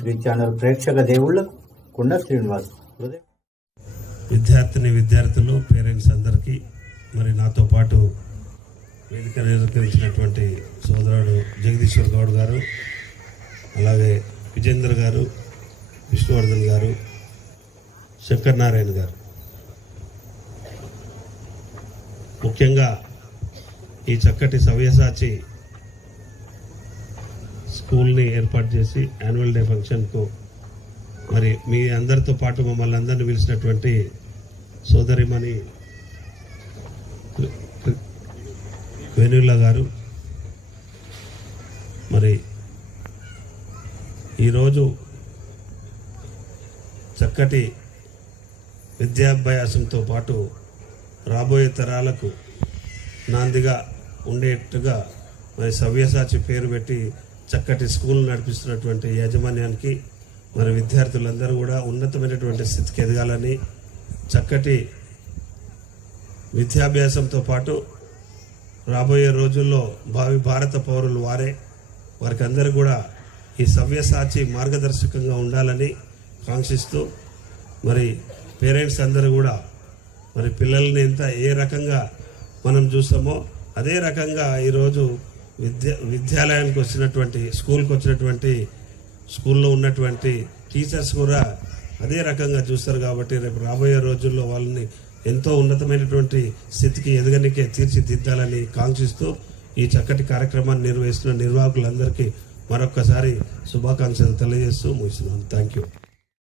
Three channel ప్రేక్షక దేవుళ్లకు కొండ శ్రీనివాస్. విద్యార్థులు పేరెంట్స్ అందరికీ, మరి నాతో పాటు వేదిక నిర్వహించినటువంటి సోదరుడు జగదీశ్వర్ గౌడ్ గారు, అలాగే విజేందర్ గారు, విష్ణువర్ధన్ గారు, శంకర్ నారాయణ గారు, ముఖ్యంగా ఈ చక్కటి సవ్యసాచి స్కూల్ని ఏర్పాటు చేసి యాన్యువల్ డే ఫంక్షన్కు మరి మీ అందరితో పాటు మమ్మల్ని అందరినీ పిలిచినటువంటి సోదరిమణి వేణుల గారు, మరి ఈరోజు చక్కటి విద్యాభ్యాసంతో పాటు రాబోయే తరాలకు నాందిగా ఉండేట్టుగా మరి సవ్యసాచి పేరు పెట్టి చక్కటి స్కూల్ నడిపిస్తున్నటువంటి యాజమాన్యానికి, మరి విద్యార్థులందరూ కూడా ఉన్నతమైనటువంటి స్థితికి ఎదగాలని, చక్కటి విద్యాభ్యాసంతో పాటు రాబోయే రోజుల్లో భావి భారత పౌరులు వారికి అందరూ కూడా ఈ సవ్యసాచి మార్గదర్శకంగా ఉండాలని కాంక్షిస్తూ, మరి పేరెంట్స్ అందరూ కూడా మరి పిల్లల్ని ఏ రకంగా మనం చూస్తామో అదే రకంగా ఈరోజు విద్యాలయానికి వచ్చినటువంటి స్కూల్లో ఉన్నటువంటి టీచర్స్ కూడా అదే రకంగా చూస్తారు. కాబట్టి రేపు రాబోయే రోజుల్లో వాళ్ళని ఎంతో ఉన్నతమైనటువంటి స్థితికి ఎదగనికే తీర్చిదిద్దాలని కాంక్షిస్తూ ఈ చక్కటి కార్యక్రమాన్ని నిర్వహిస్తున్న నిర్వాహకులందరికీ మరొక్కసారి శుభాకాంక్షలు తెలియజేస్తూ ముగిస్తున్నాను. Thank you.